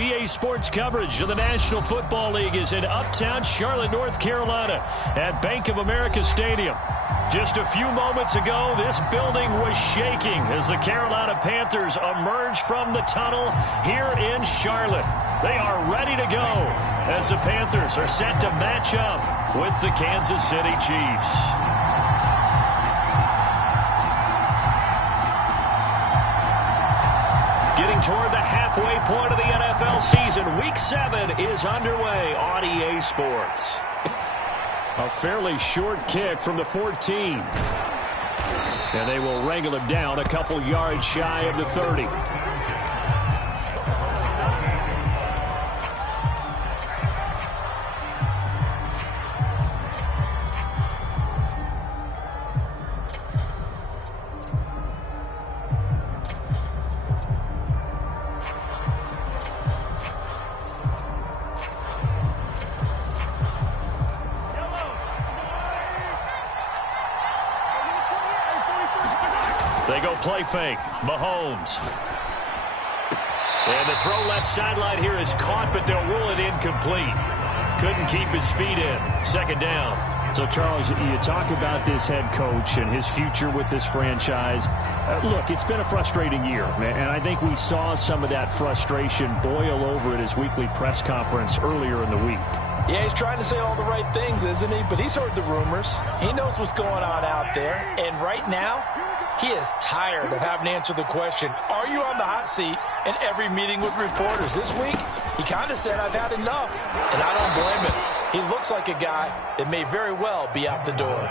EA Sports coverage of the National Football League is in uptown Charlotte, North Carolina at Bank of America Stadium. Just a few moments ago, this building was shaking as the Carolina Panthers emerged from the tunnel here in Charlotte. They are ready to go as the Panthers are set to match up with the Kansas City Chiefs. Getting toward the halfway point of the NFL season, Week 7 is underway on EA Sports. A fairly short kick from the 14. And they will wrangle him down a couple yards shy of the 30. They go play fake. Mahomes. And the throw left sideline here is caught, but they'll rule it incomplete. Couldn't keep his feet in. Second down. So, Charles, you talk about this head coach and his future with this franchise. Look, it's been a frustrating year, and I think we saw some of that frustration boil over at his weekly press conference earlier in the week. Yeah, he's trying to say all the right things, isn't he? But he's heard the rumors. He knows what's going on out there. And right now, he is tired of having to answer the question, are you on the hot seat in every meeting with reporters? This week, he kind of said, I've had enough. And I don't blame him. He looks like a guy that may very well be out the door.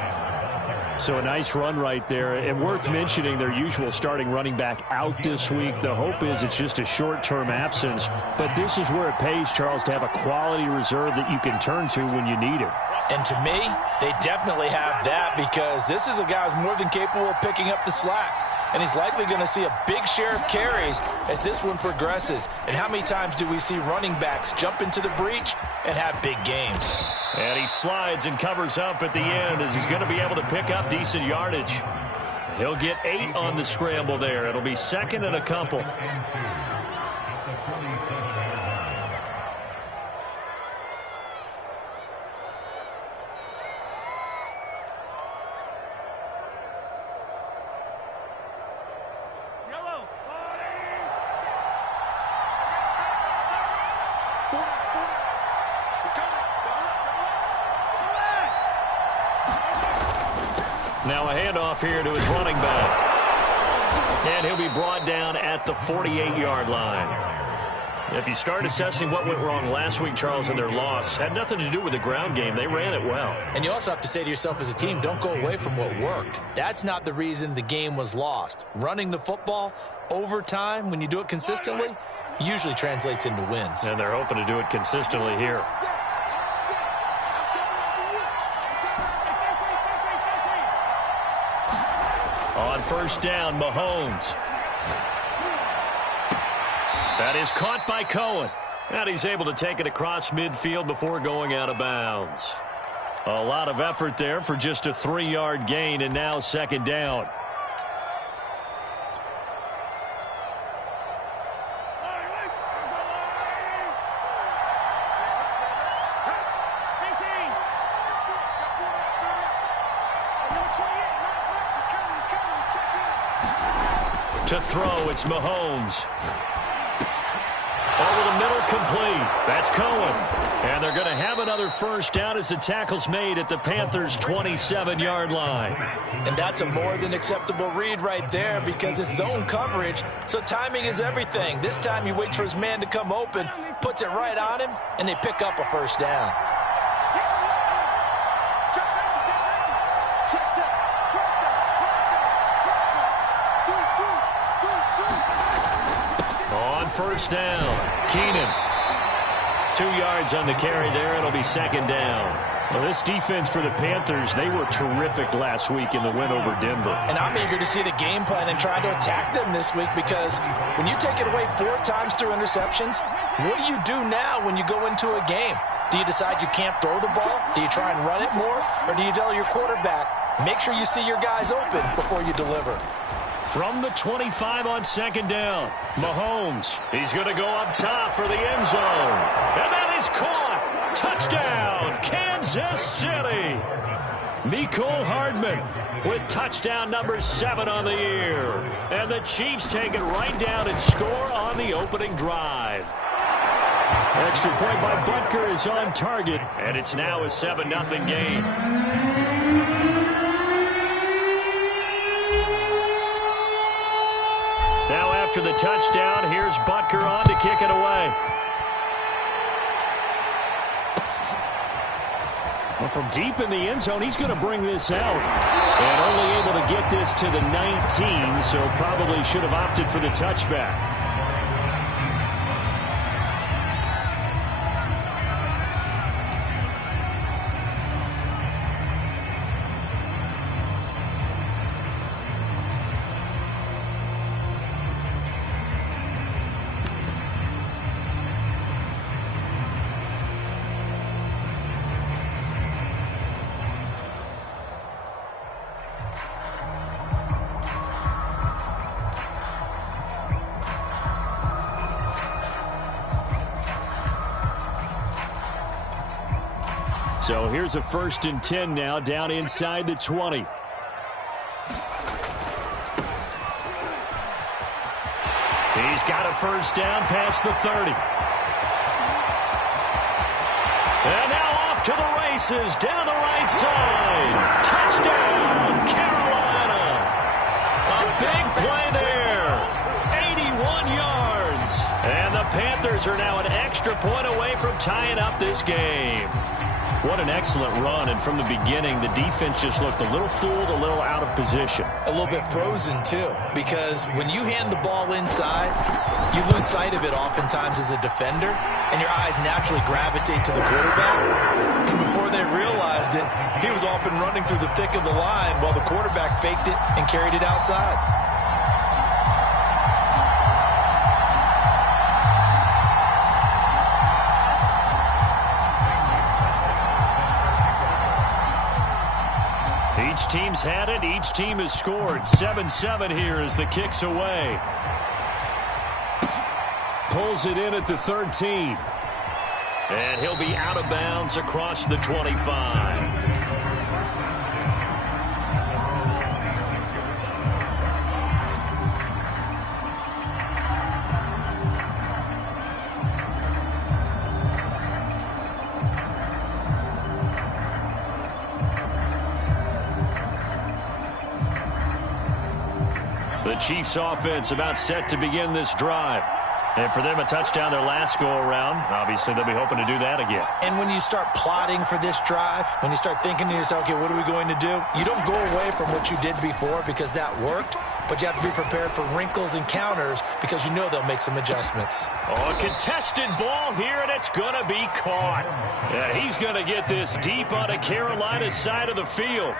So a nice run right there, and worth mentioning their usual starting running back out this week. The hope is it's just a short-term absence, but this is where it pays, Charles, to have a quality reserve that you can turn to when you need it. And to me, they definitely have that because this is a guy who's more than capable of picking up the slack. And he's likely going to see a big share of carries as this one progresses. And how many times do we see running backs jump into the breach and have big games? And he slides and covers up at the end as he's going to be able to pick up decent yardage. He'll get 8 on the scramble there. It'll be second and a couple. Now a handoff here to his running back. And he'll be brought down at the 48-yard line. If you start assessing what went wrong last week, Charles, in their loss, had nothing to do with the ground game. They ran it well. And you also have to say to yourself as a team, don't go away from what worked. That's not the reason the game was lost. Running the football over time, when you do it consistently, usually translates into wins. And they're hoping to do it consistently here. On first down, Mahomes. That is caught by Cohen. And he's able to take it across midfield before going out of bounds. A lot of effort there for just a 3-yard gain, and now second down. To throw, it's Mahomes. Over the middle, complete. That's Cohen. And they're going to have another first down as the tackle's made at the Panthers' 27-yard line. And that's a more than acceptable read right there because it's zone coverage, so timing is everything. This time he waits for his man to come open, puts it right on him, and they pick up a first down. First down, Keenan. 2 yards on the carry there. It'll be second down. Well, this defense for the Panthers, they were terrific last week in the win over Denver. And I'm eager to see the game plan and try to attack them this week because when you take it away 4 times through interceptions, what do you do now when you go into a game? Do you decide you can't throw the ball? Do you try and run it more? Or do you tell your quarterback, make sure you see your guys open before you deliver? From the 25 on second down, Mahomes. He's going to go up top for the end zone. And that is caught. Touchdown, Kansas City. Mecole Hardman with touchdown number 7 on the year. And the Chiefs take it right down and score on the opening drive. Extra point by Butker is on target, and it's now a 7-0 game. Now after the touchdown, here's Butker on to kick it away. Well, from deep in the end zone, he's going to bring this out. And only able to get this to the 19, so probably should have opted for the touchback. So here's a 1st and 10 now, down inside the 20. He's got a first down past the 30. And now off to the races, down the right side. Touchdown, Carolina. A big play there. 81 yards. And the Panthers are now an extra point away from tying up this game. What an excellent run, and from the beginning, the defense just looked a little fooled, a little out of position. A little bit frozen, too, because when you hand the ball inside, you lose sight of it oftentimes as a defender, and your eyes naturally gravitate to the quarterback. And before they realized it, he was off and running through the thick of the line while the quarterback faked it and carried it outside. Each team's had it. Each team has scored. 7-7 here as the kick's away. Pulls it in at the 13. And he'll be out of bounds across the 25. The Chiefs offense about set to begin this drive. And for them, a touchdown their last go-around. Obviously, they'll be hoping to do that again. And when you start plotting for this drive, when you start thinking to yourself, okay, what are we going to do? You don't go away from what you did before because that worked, but you have to be prepared for wrinkles and counters because you know they'll make some adjustments. Oh, a contested ball here, and it's going to be caught. Yeah, he's going to get this deep on the Carolina side of the field.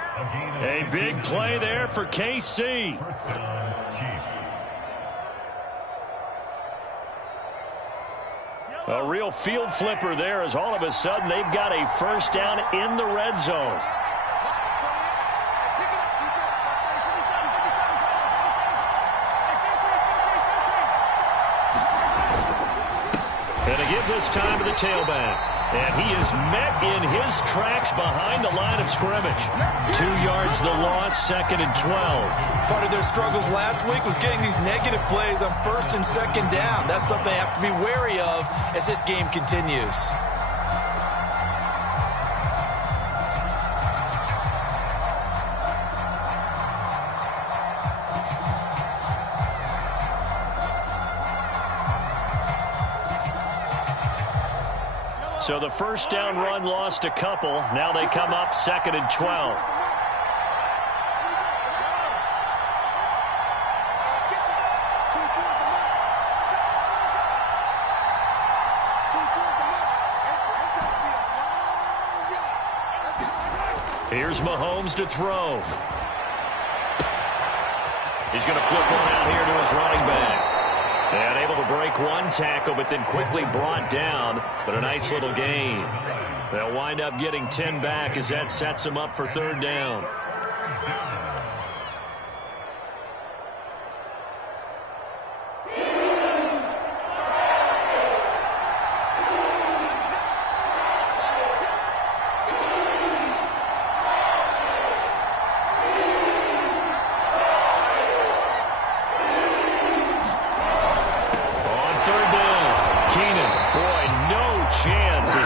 A big play there for KC. A real field flipper there as all of a sudden they've got a first down in the red zone. And to give this time to the tailback. And he is met in his tracks behind the line of scrimmage. 2 yards the loss, 2nd and 12. Part of their struggles last week was getting these negative plays on 1st and 2nd down. That's something they have to be wary of as this game continues. So the first down run lost a couple. Now they come up 2nd and 12. Here's Mahomes to throw. He's going to flip one out here to his running back. And able to break one tackle, but then quickly brought down. But a nice little gain. They'll wind up getting 10 back as that sets them up for 3rd down.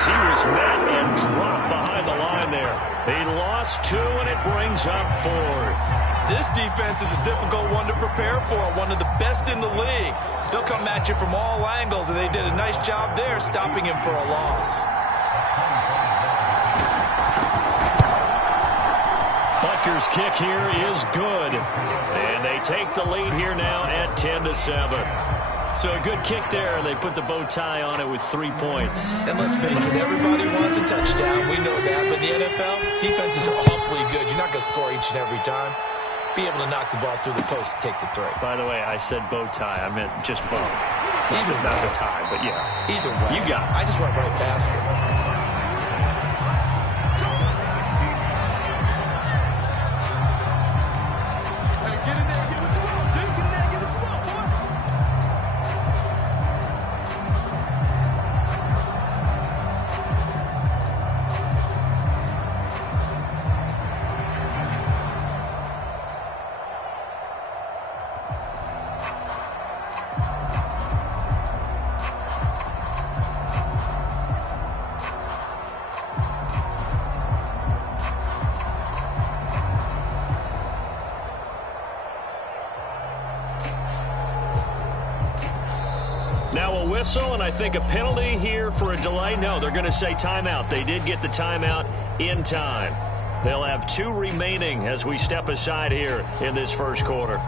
as he was met and dropped behind the line there. He lost 2, and it brings up 4th. This defense is a difficult one to prepare for, one of the best in the league. They'll come at you from all angles, and they did a nice job there stopping him for a loss. Butker's kick here is good, and they take the lead here now at 10-7. So a good kick there. They put the bow tie on it with 3 points. And let's face it, everybody wants a touchdown. We know that. But in the NFL, defenses are awfully good. You're not going to score each and every time. Be able to knock the ball through the post and take the 3. By the way, I said bow tie. I meant just bow. Either not way. the tie, but yeah. Either way. You got it. I just went right past it. Now a whistle, and I think a penalty here for a delay. No, they're going to say timeout. They did get the timeout in time. They'll have 2 remaining as we step aside here in this first quarter.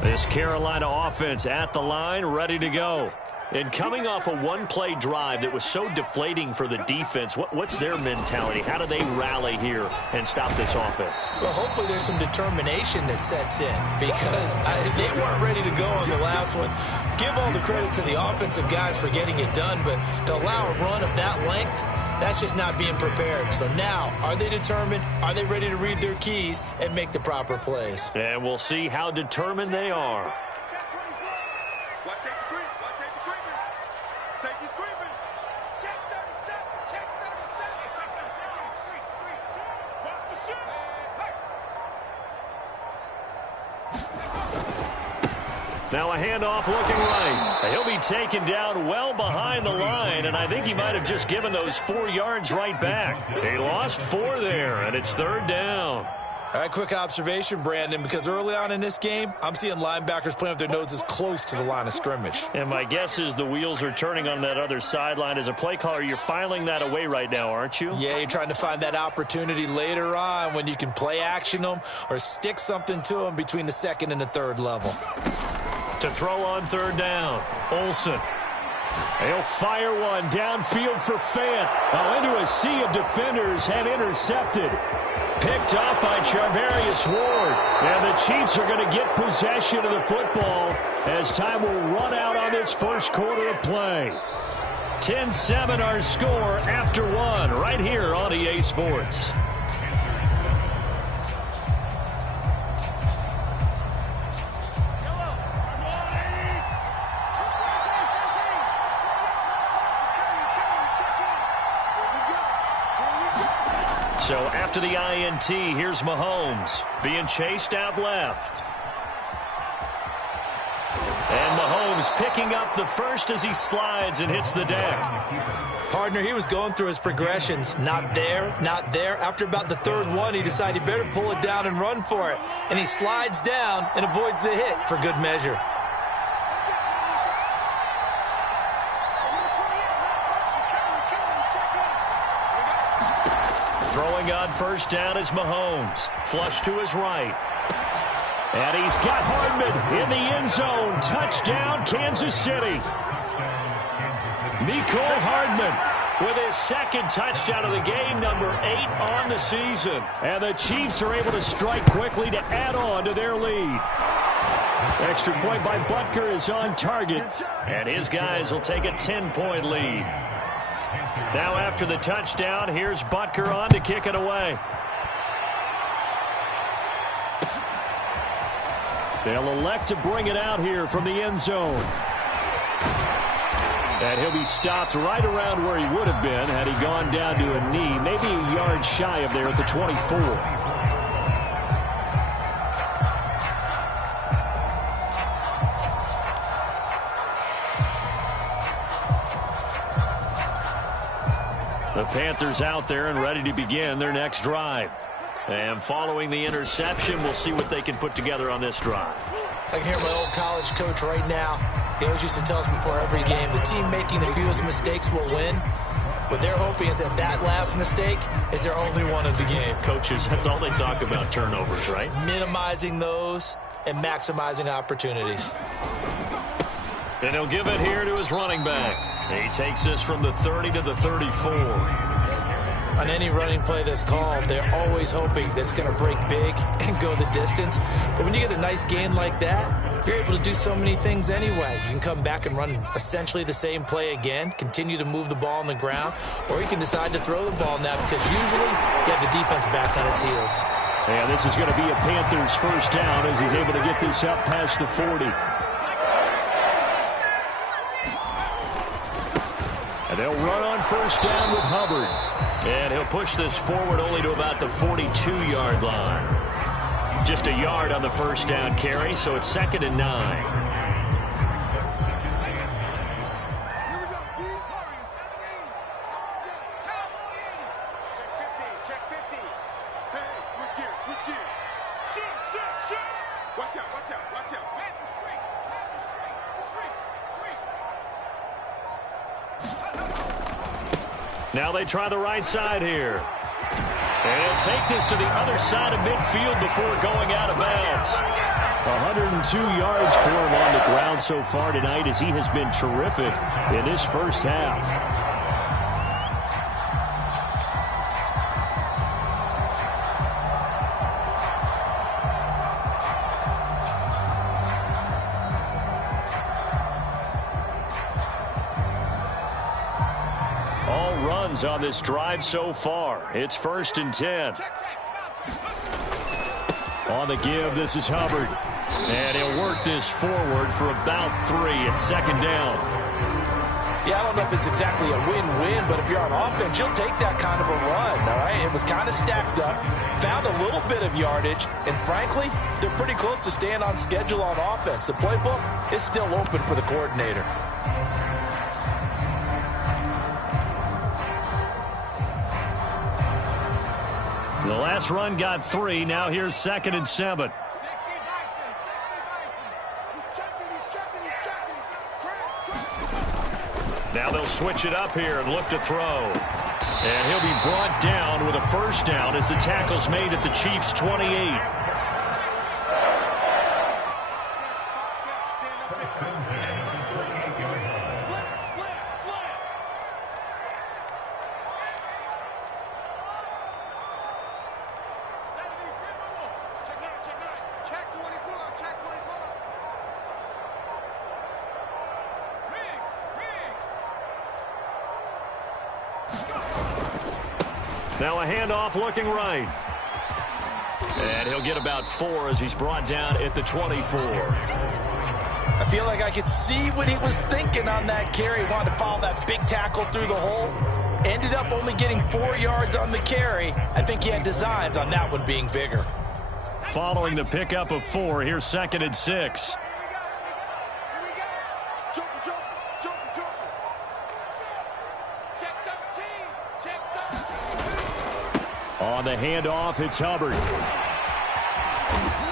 This Carolina offense at the line, ready to go. And coming off a one-play drive that was so deflating for the defense, what's their mentality? How do they rally here and stop this offense? Well, hopefully there's some determination that sets in because they weren't ready to go on the last one. Give all the credit to the offensive guys for getting it done, but to allow a run of that length, that's just not being prepared. So now, are they determined? Are they ready to read their keys and make the proper plays? And we'll see how determined they are. Now a handoff looking right. He'll be taken down well behind the line, and I think he might have just given those 4 yards right back. He lost 4 there, and it's 3rd down. All right, quick observation, Brandon, because early on in this game, I'm seeing linebackers playing with their noses close to the line of scrimmage. And my guess is the wheels are turning on that other sideline. As a play caller, you're filing that away right now, aren't you? Yeah, you're trying to find that opportunity later on when you can play action them or stick something to them between the 2nd and the 3rd level. To throw on 3rd down, Olsen. He'll fire one downfield for Fant. Now into a sea of defenders and intercepted. Picked up by Charvarius Ward. And the Chiefs are going to get possession of the football as time will run out on this first quarter of play. 10-7 our score after 1 right here on EA Sports. So after the INT, here's Mahomes being chased out left. And Mahomes picking up the first as he slides and hits the deck. Partner, he was going through his progressions. Not there, not there. After about the 3rd one, he decided he better pull it down and run for it. And he slides down and avoids the hit for good measure. Throwing on 1st down is Mahomes. Flush to his right. And he's got Hardman in the end zone. Touchdown, Kansas City. Mecole Hardman with his 2nd touchdown of the game, number 8 on the season. And the Chiefs are able to strike quickly to add on to their lead. Extra point by Butker is on target. And his guys will take a 10-point lead. Now after the touchdown, here's Butker on to kick it away. They'll elect to bring it out here from the end zone. And he'll be stopped right around where he would have been had he gone down to a knee, maybe a yard shy of there at the 24. The Panthers out there and ready to begin their next drive. And following the interception, we'll see what they can put together on this drive. I can hear my old college coach right now. He always used to tell us before every game, the team making the fewest mistakes will win. What they're hoping is that that last mistake is their only one of the game. Coaches, that's all they talk about, turnovers, right? Minimizing those and maximizing opportunities. And he'll give it here to his running back. He takes this from the 30 to the 34. On any running play that's called, they're always hoping that it's going to break big and go the distance. But when you get a nice gain like that, you're able to do so many things anyway. You can come back and run essentially the same play again, continue to move the ball on the ground, or you can decide to throw the ball now because usually you have the defense back on its heels. And this is going to be a Panthers first down as he's able to get this up past the 40. And they'll run on first down with Hubbard. And he'll push this forward only to about the 42-yard line. Just a yard on the first down carry, so it's 2nd and 9. Now they try the right side here. And he'll take this to the other side of midfield before going out of bounds. 102 yards for him on the ground so far tonight as he has been terrific in this first half. On this drive so far. It's 1st and 10. On the give, this is Hubbard. And he'll work this forward for about 3. It's 2nd down. Yeah, I don't know if it's exactly a win-win, but if you're on offense, you'll take that kind of a run, all right? It was kind of stacked up, found a little bit of yardage, and frankly, they're pretty close to staying on schedule on offense. The playbook is still open for the coordinator. The last run got 3. Now here's 2nd and 7. Now they'll switch it up here and look to throw. And he'll be brought down with a first down as the tackle's made at the Chiefs' 28. Now a handoff looking right. And he'll get about 4 as he's brought down at the 24. I feel like I could see what he was thinking on that carry. He wanted to follow that big tackle through the hole. Ended up only getting 4 yards on the carry. I think he had designs on that one being bigger. Following the pickup of 4, here's 2nd and 6. On the handoff, it's Hubbard.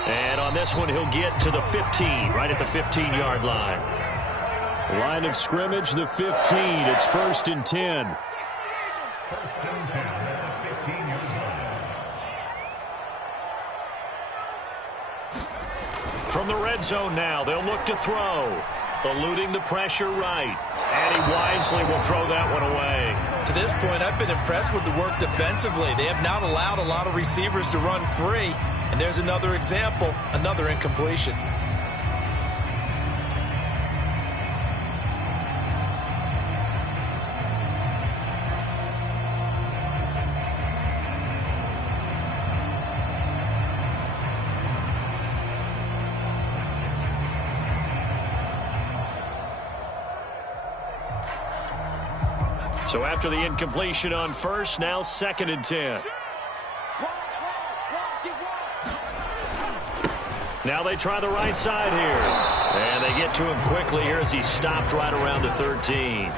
And on this one, he'll get to the 15, right at the 15-yard line. Line of scrimmage, the 15. It's 1st and 10. From the red zone now, they'll look to throw. Eluding the pressure right. And he wisely will throw that one away. To this point, I've been impressed with the work defensively. They have not allowed a lot of receivers to run free. And there's another example, another incompletion. So after the incompletion on first, now 2nd and 10. Now they try the right side here. And they get to him quickly here as he stopped right around the 13.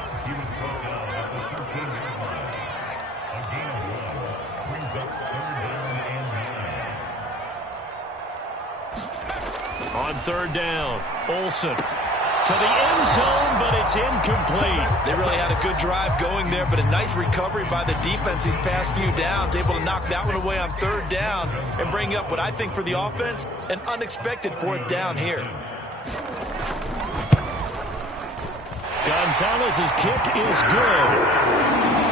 On 3rd down, Olsen to the end zone, but it's incomplete. They really had a good drive going there, but a nice recovery by the defense these past few downs, able to knock that one away on 3rd down and bring up what I think for the offense, an unexpected 4th down here. Gonzalez's kick is good.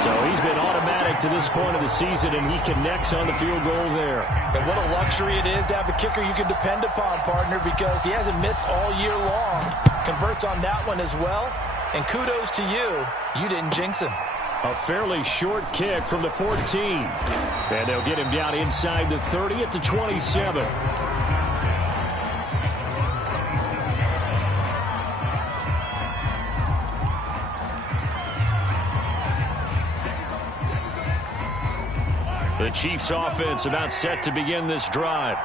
So he's been automatic to this point of the season, and he connects on the field goal there. And what a luxury it is to have a kicker you can depend upon, partner, because he hasn't missed all year long. Converts on that one as well. And kudos to you. You didn't jinx him. A fairly short kick from the 14. And they'll get him down inside the 30 at the 27. The Chiefs offense about set to begin this drive.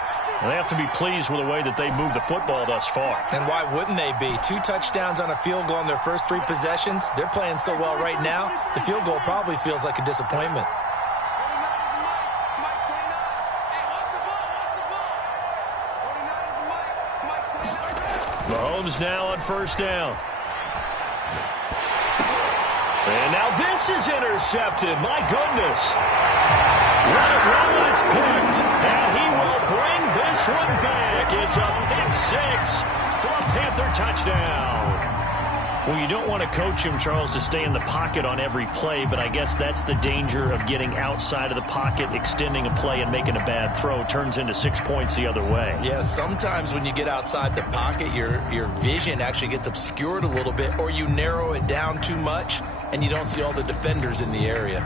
They have to be pleased with the way that they moved the football thus far. And why wouldn't they be? 2 touchdowns on a field goal in their first 3 possessions. They're playing so well right now, the field goal probably feels like a disappointment. Mahomes now on 1st down. And now this is intercepted. My goodness. Let it roll, and it's picked. And he will bring this one back. It's a pick-6 for a Panther touchdown. Well, you don't want to coach him, Charles, to stay in the pocket on every play, but I guess that's the danger of getting outside of the pocket, extending a play, and making a bad throw. It turns into 6 points the other way. Yeah, sometimes when you get outside the pocket, your vision actually gets obscured a little bit, or you narrow it down too much, and you don't see all the defenders in the area.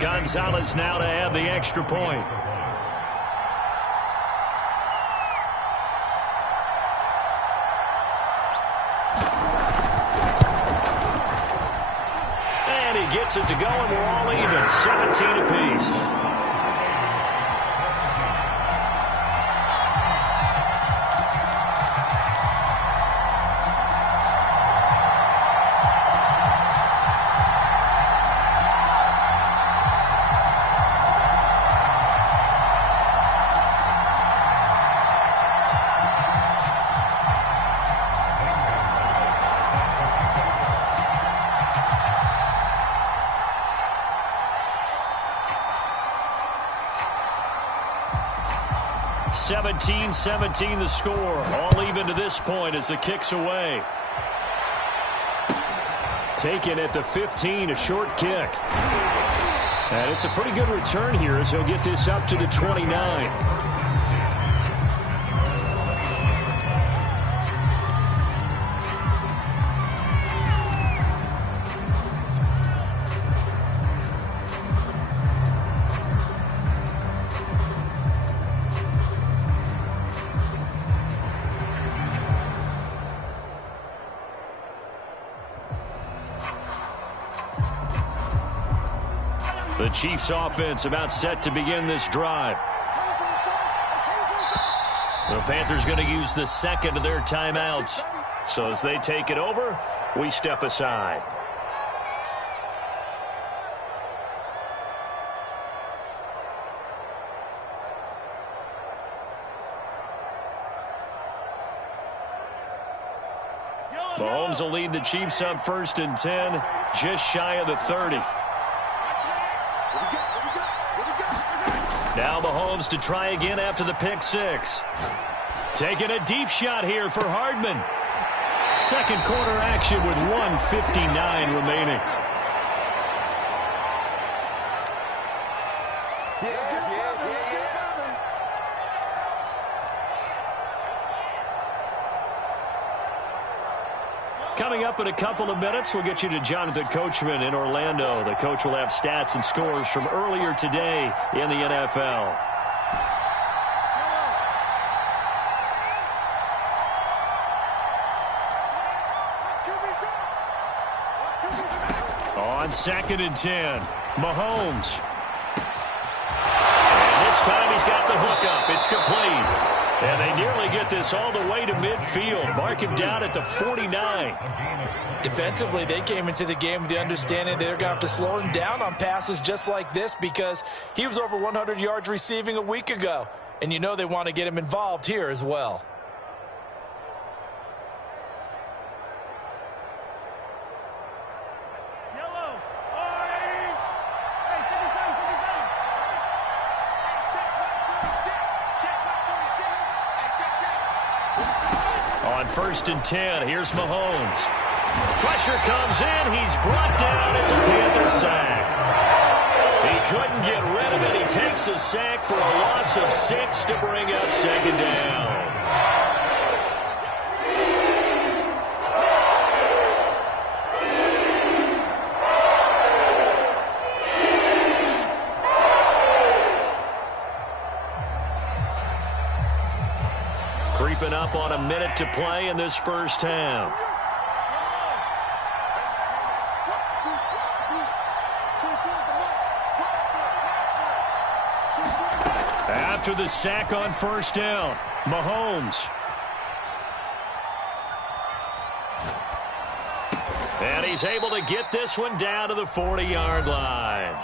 Gonzalez now to add the extra point. And he gets it to go, and we're all even, 17 apiece. (17-17) the score. All even to this point as the kick's away. Taken at the 15, a short kick. And it's a pretty good return here as he'll get this up to the 29. The Chiefs offense about set to begin this drive. The Panthers going to use the second of their timeouts. So as they take it over, we step aside. Mahomes will lead the Chiefs up 1st and 10, just shy of the 30. Now Mahomes to try again after the pick six. Taking a deep shot here for Hardman. Second quarter action with 1:59 remaining. Coming up in a couple of minutes, we'll get you to Jonathan Coachman in Orlando. The coach will have stats and scores from earlier today in the NFL. On 2nd and 10, Mahomes. And this time he's got the hook up. It's complete. And they nearly get this all the way to midfield. Mark him down at the 49. Defensively, they came into the game with the understanding they're going to have to slow him down on passes just like this because he was over 100 yards receiving a week ago. And you know they want to get him involved here as well. On 1st and 10, here's Mahomes. Pressure comes in. He's brought down. It's a Panther sack. He couldn't get rid of it. He takes a sack for a loss of 6 to bring up 2nd down. Creeping up on a minute to play in this first half. After the sack on 1st down, Mahomes. And he's able to get this one down to the 40-yard line.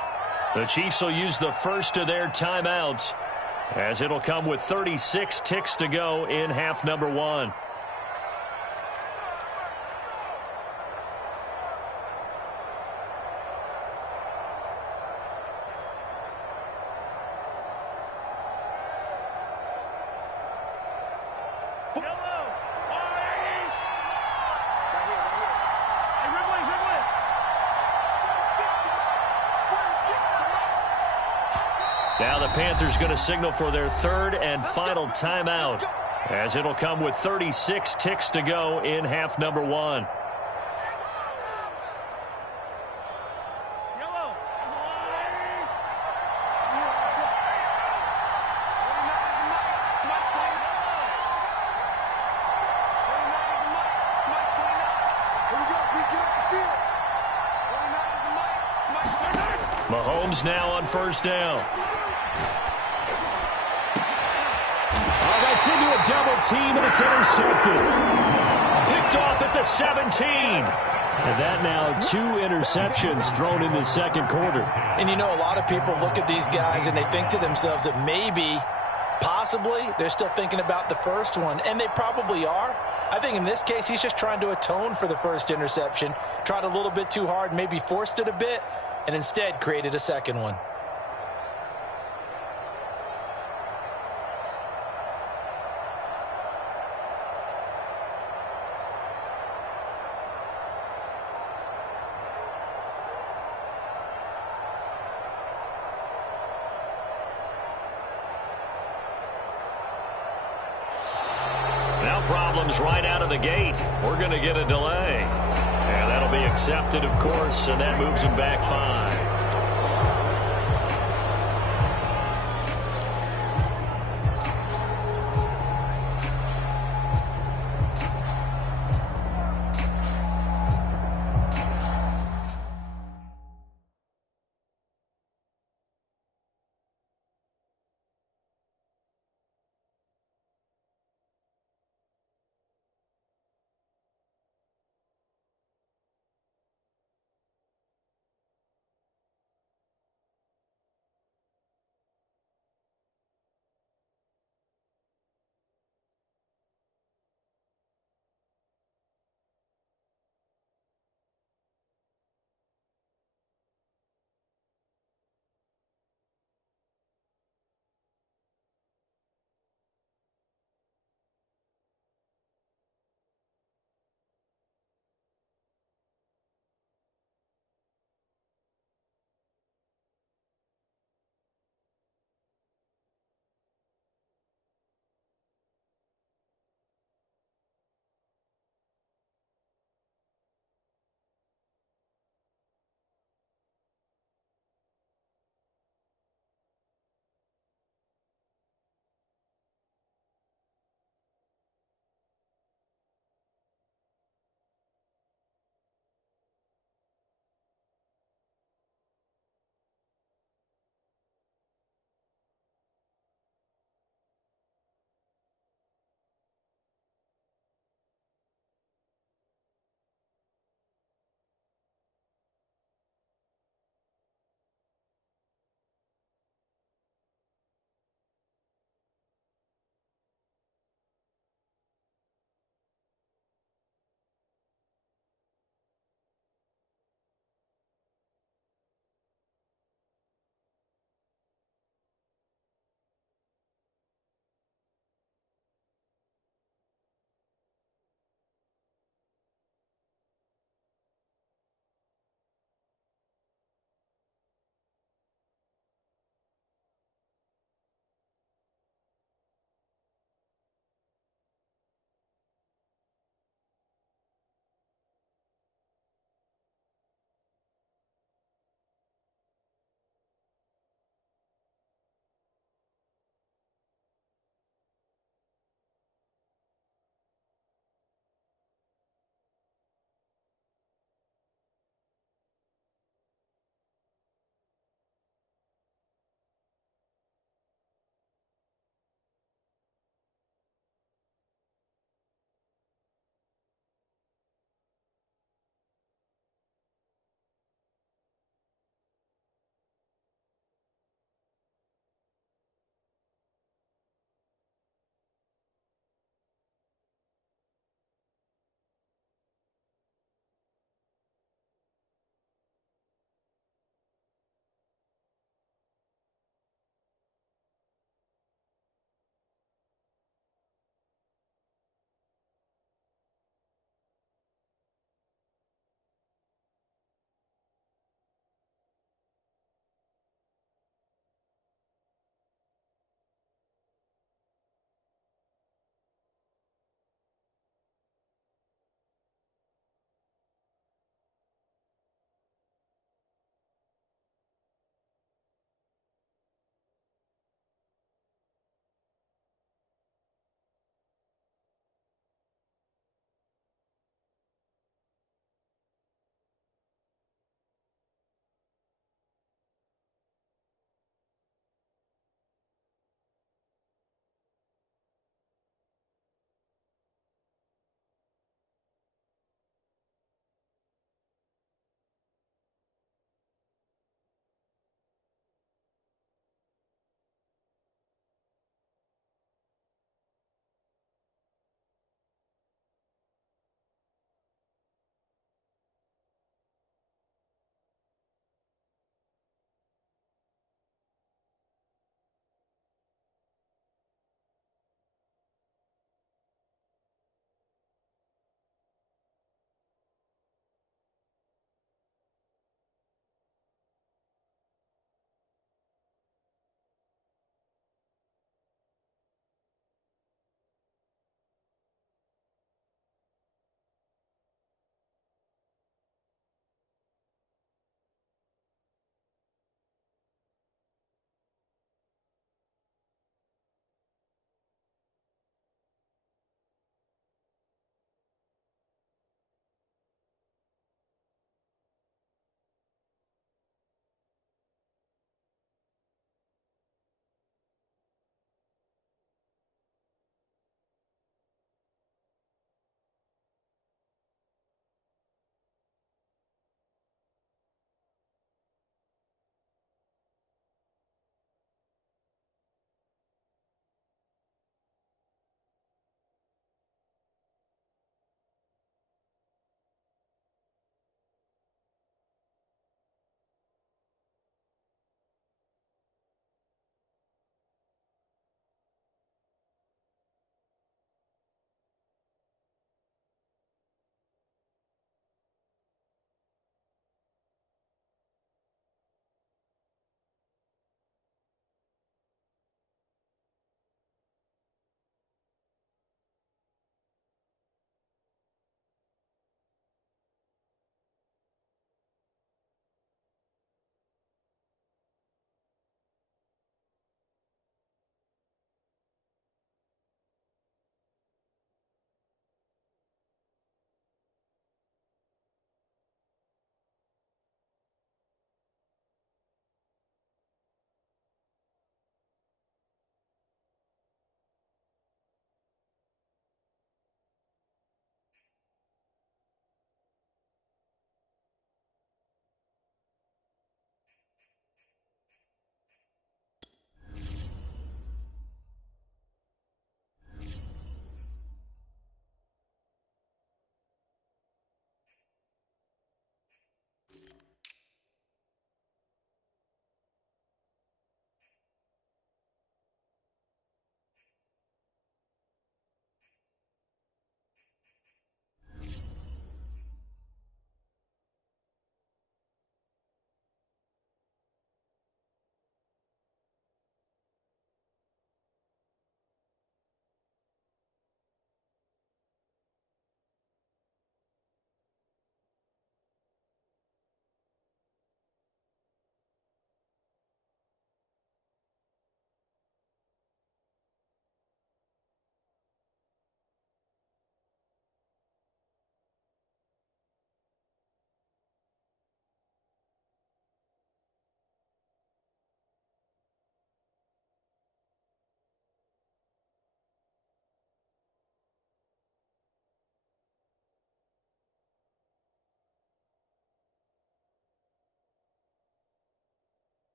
The Chiefs will use the first of their timeouts, as it'll come with 36 ticks to go in half number 1. Now the Panthers going to signal for their 3rd and final timeout, as it'll come with 36 ticks to go in half number 1. Mahomes now on 1st down. That's into a double team, and it's intercepted. Picked off at the 17. And that now 2 interceptions thrown in the second quarter. And you know, a lot of people look at these guys and they think to themselves that maybe, possibly, they're still thinking about the first one. And they probably are. I think in this case, he's just trying to atone for the first interception. Tried a little bit too hard, maybe forced it a bit, and instead created a second one. Problems right out of the gate. We're going to get a delay. And that'll be accepted, of course, and that moves him back 5.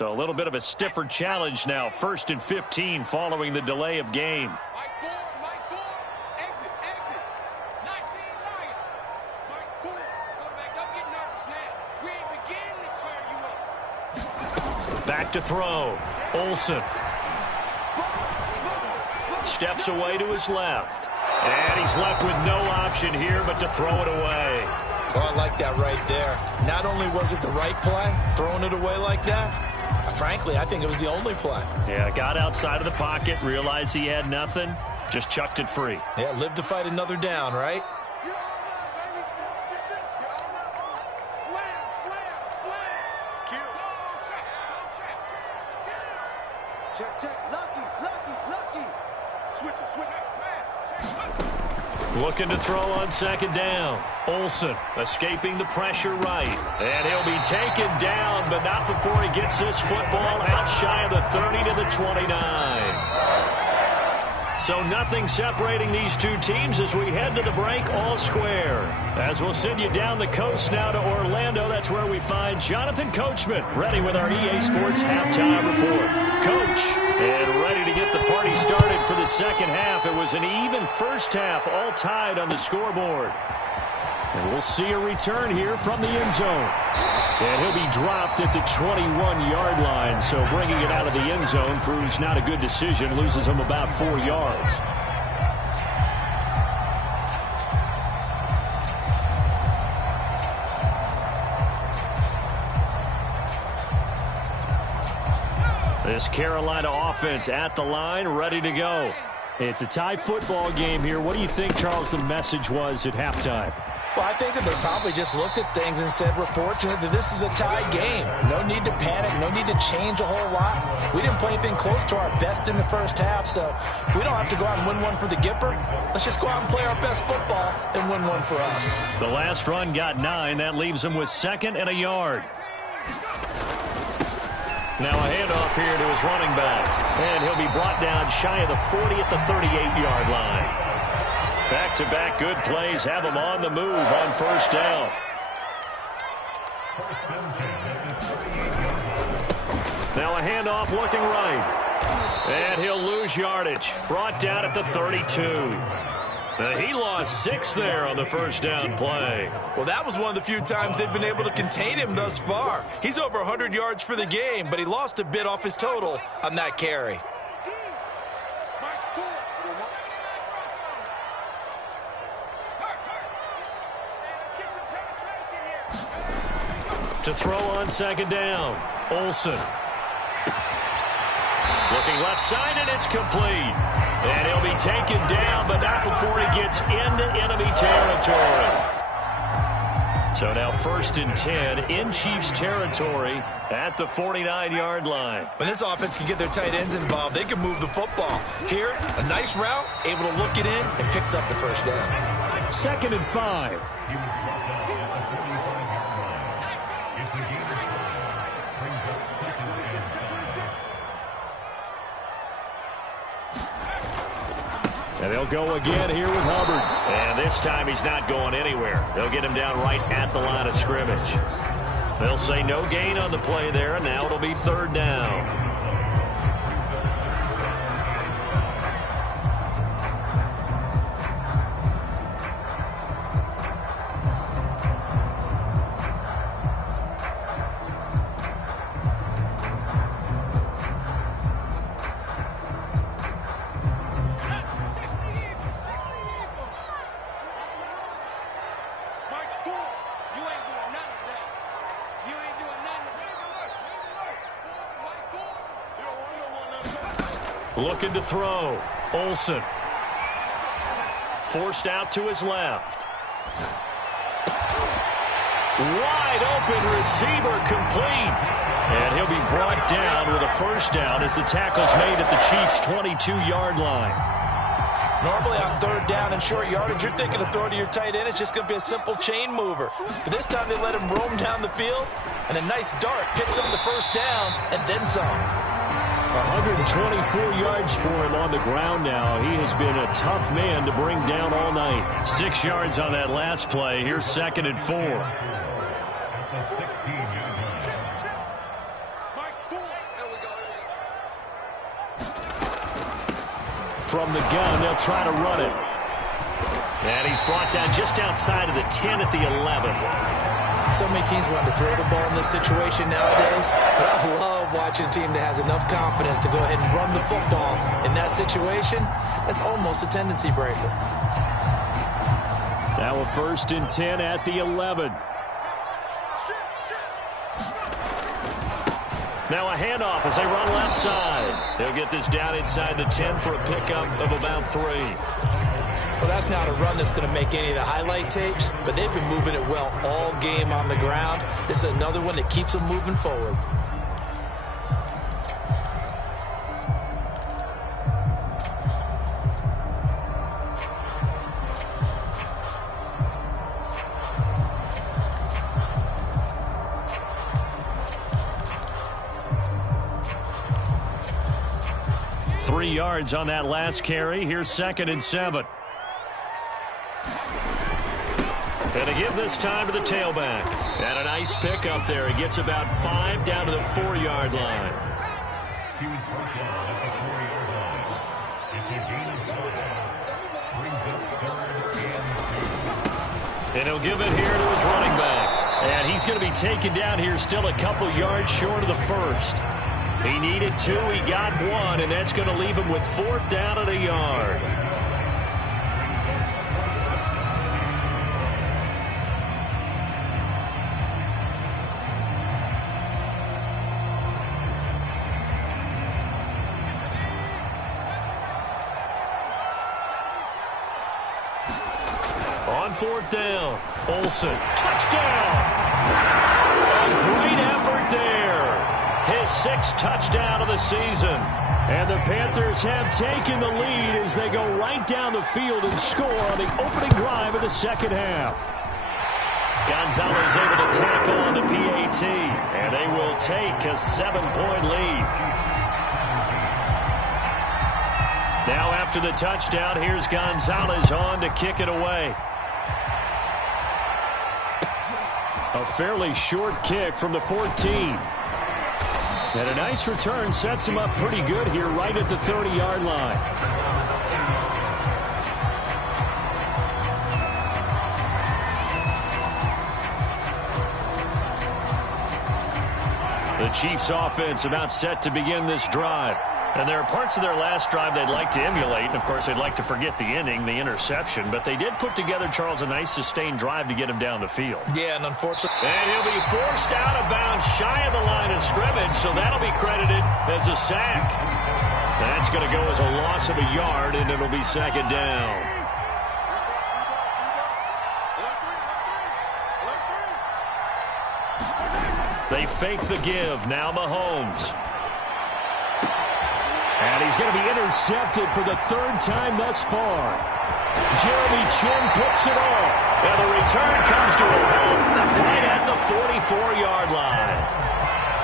So a little bit of a stiffer challenge now. 1st and 15 following the delay of game. Back to throw. Olsen. Steps away to his left. And he's left with no option here but to throw it away. Oh, I like that right there. Not only was it the right play, throwing it away like that, frankly, I think it was the only play. Yeah, got outside of the pocket, realized he had nothing, just chucked it free. Yeah, live to fight another down, right? Looking to throw on 2nd down. Olsen escaping the pressure right. And he'll be taken down, but not before he gets this football out shy of the 30 to the 29. So nothing separating these two teams as we head to the break, all square. As we'll send you down the coast now to Orlando, that's where we find Jonathan Coachman, ready with our EA Sports halftime report. Coach, and ready to get the party started for the second half. It was an even first half, all tied on the scoreboard. And we'll see a return here from the end zone. And he'll be dropped at the 21-yard line, so bringing it out of the end zone proves not a good decision, loses him about 4 yards. This Carolina offense at the line, ready to go. It's a tie football game here. What do you think, Charles, the message was at halftime? Well, I think that they probably just looked at things and said, we're fortunate that this is a tie game. No need to panic, no need to change a whole lot. We didn't play anything close to our best in the first half, so we don't have to go out and win one for the Gipper. Let's just go out and play our best football and win one for us. The last run got 9. That leaves him with 2nd and a yard. Now a handoff here to his running back. And he'll be brought down shy of the 40 at the 38-yard line. Back-to-back good plays have him on the move on 1st down. Now a handoff looking right. And he'll lose yardage. Brought down at the 32. He lost 6 there on the 1st down play. Well, that was one of the few times they've been able to contain him thus far. He's over 100 yards for the game, but he lost a bit off his total on that carry. To throw on 2nd down. Olsen. Looking left side, and it's complete. And he'll be taken down, but not before he gets into enemy territory. So now 1st and 10 in Chiefs territory at the 49-yard line. When this offense can get their tight ends involved, they can move the football. Here, a nice route, able to look it in, and picks up the 1st down. 2nd and 5. And they'll go again here with Hubbard. And this time he's not going anywhere. They'll get him down right at the line of scrimmage. They'll say no gain on the play there, and now it'll be 3rd down. Looking to throw. Olsen. Forced out to his left. Wide open receiver complete. And he'll be brought down with a 1st down as the tackle's made at the Chiefs' 22-yard line. Normally on 3rd down and short yardage, you're thinking of throwing to your tight end. It's just going to be a simple chain mover. But this time they let him roam down the field, and a nice dart picks up the 1st down and then some. 124 yards for him on the ground now. He has been a tough man to bring down all night. 6 yards on that last play. Here's 2nd and 4. From the gun, they'll try to run it. And he's brought down just outside of the 10 at the 11. So many teams want to throw the ball in this situation nowadays, but I love watching a team that has enough confidence to go ahead and run the football. In that situation, that's almost a tendency breaker. Now a 1st and 10 at the 11. Now a handoff as they run left side. They'll get this down inside the 10 for a pickup of about 3. Well, that's not a run that's going to make any of the highlight tapes, but they've been moving it well all game on the ground. This is another one that keeps them moving forward. Yards on that last carry. Here's 2nd and 7. And to give this time to the tailback. And a nice pick up there. He gets about 5 down to the 4-yard line. And he'll give it here to his running back. And he's going to be taken down here still a couple yards short of the 1st. He needed 2, he got 1, and that's going to leave him with 4th down at a yard. On 4th down, Olsen, touchdown! A great effort there. His 6th touchdown of the season. And the Panthers have taken the lead as they go right down the field and score on the opening drive of the 2nd half. Gonzalez able to tackle on the PAT, and they will take a 7-point lead. Now after the touchdown, here's Gonzalez on to kick it away. A fairly short kick from the 14. And a nice return sets him up pretty good here right at the 30-yard line. The Chiefs offense about set to begin this drive. And there are parts of their last drive they'd like to emulate. And, of course, they'd like to forget the inning, the interception. But they did put together, Charles, a nice sustained drive to get him down the field. Yeah, and unfortunately. And he'll be forced out of bounds shy of the line of scrimmage, so that'll be credited as a sack. That's going to go as a loss of a yard, and it'll be 2nd down. They fake the give. Now Mahomes. And he's going to be intercepted for the 3rd time thus far. Jeremy Chin picks it off. And the return comes to a halt right at the 44-yard line.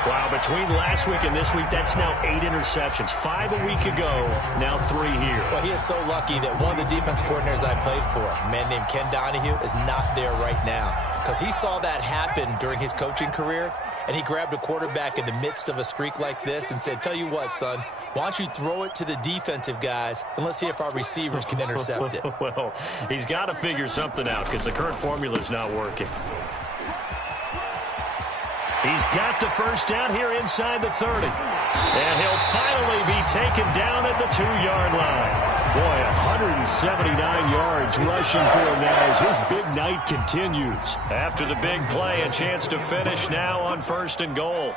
Wow, between last week and this week, that's now 8 interceptions. 5 a week ago, now 3 here. Well, he is so lucky that one of the defense coordinators I played for, a man named Ken Donahue, is not there right now. Because he saw that happen during his coaching career, and he grabbed a quarterback in the midst of a streak like this and said, tell you what, son, why don't you throw it to the defensive guys, and let's see if our receivers can intercept it. Well, he's got to figure something out because the current formula is not working. He's got the 1st down here inside the 30. And he'll finally be taken down at the 2-yard line. Boy, 179 yards rushing for him now as his big night continues. After the big play, a chance to finish now on 1st and goal.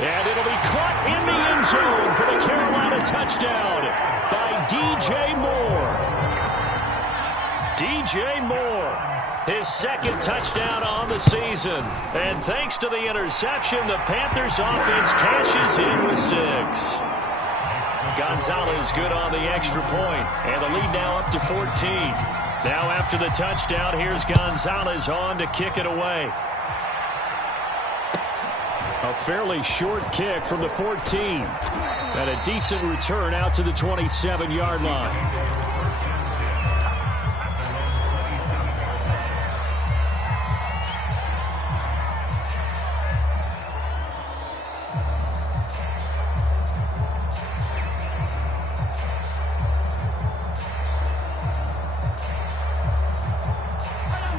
And it'll be caught in the end zone for the Carolina touchdown by DJ Moore. DJ Moore, his 2nd touchdown on the season. And thanks to the interception, the Panthers offense cashes in with 6. Gonzalez good on the extra point, and the lead now up to 14. Now after the touchdown, here's Gonzalez on to kick it away. A fairly short kick from the 14. And a decent return out to the 27-yard line.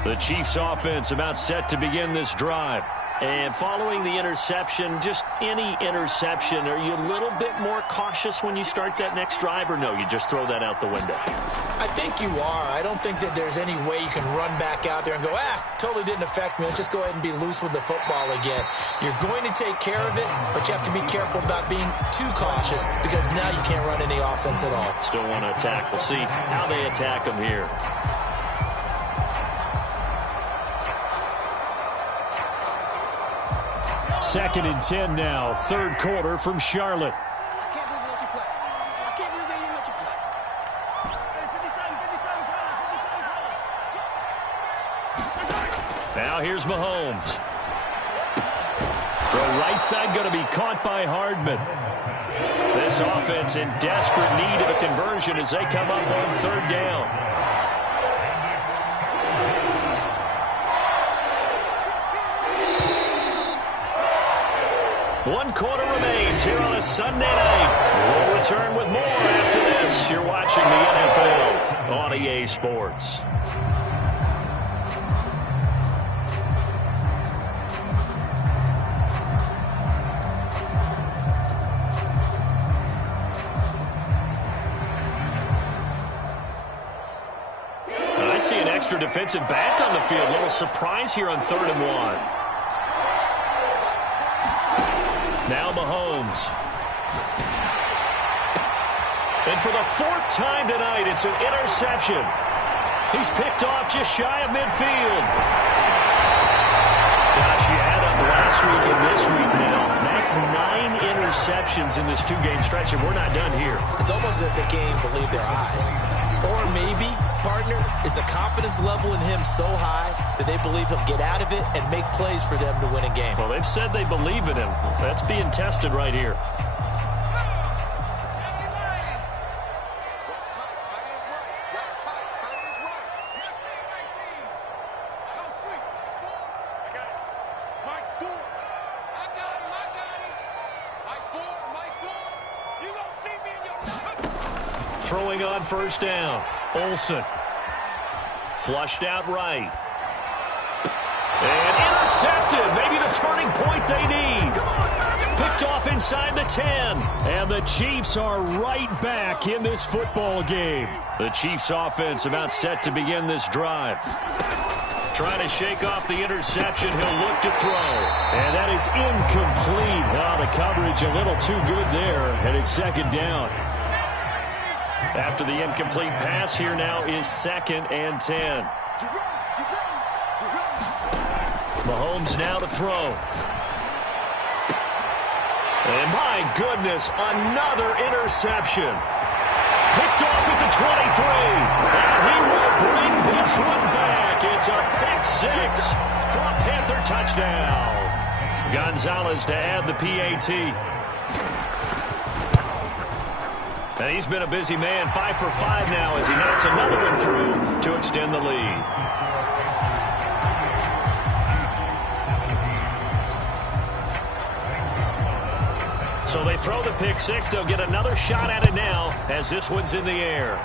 The Chiefs offense about set to begin this drive. And following the interception, just any interception, are you a little bit more cautious when you start that next drive, or no, you just throw that out the window? I think you are. I don't think that there's any way you can run back out there and go, totally didn't affect me. Let's just go ahead and be loose with the football again. You're going to take care of it, but you have to be careful about being too cautious because now you can't run any offense at all. Still want to attack. We'll see how they attack them here. Second and 10 now, third quarter from Charlotte. Now here's Mahomes. The right side going to be caught by Hardman. This offense in desperate need of a conversion as they come up on third down. One quarter remains here on a Sunday night. We'll return with more after this. You're watching the NFL on EA Sports. I see an extra defensive back on the field. A little surprise here on 3rd and 1. Now Mahomes. And for the 4th time tonight, it's an interception. He's picked off just shy of midfield. Gosh, you add up last week and this week now. That's 9 interceptions in this 2-game stretch, and we're not done here. It's almost as if they can't even believe their eyes. Or maybe, partner, is the confidence level in him so high that they believe he'll get out of it and make plays for them to win a game. Well, they've said they believe in him. That's being tested right here. Throwing on first down. Olsen. Flushed out right. And intercepted. Maybe the turning point they need. Picked off inside the 10. And the Chiefs are right back in this football game. The Chiefs offense about set to begin this drive. Trying to shake off the interception. He'll look to throw. And that is incomplete. Wow, the coverage a little too good there. And it's 2nd down. After the incomplete pass, here now is 2nd and 10. Mahomes now to throw. And my goodness, another interception. Picked off at the 23. And he will bring this one back. It's a pick 6 for a Panther touchdown. Gonzalez to add the PAT. And he's been a busy man, 5 for 5 now as he knocks another one through to extend the lead. So they throw the pick 6. They'll get another shot at it now as this one's in the air.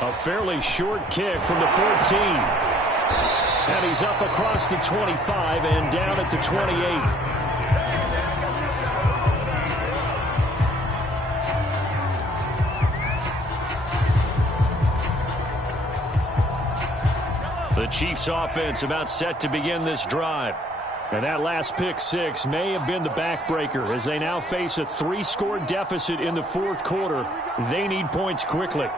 A fairly short kick from the 14. And he's up across the 25 and down at the 28. The Chiefs offense about set to begin this drive. And that last pick 6 may have been the backbreaker as they now face a 3-score deficit in the 4th quarter. They need points quickly.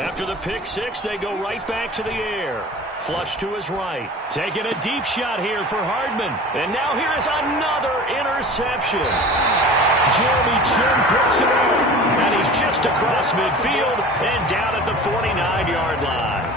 After the pick 6, they go right back to the air. Flush to his right. Taking a deep shot here for Hardman. And now here is another interception. Jeremy Chin picks it up. And he's just across midfield and down at the 49-yard line.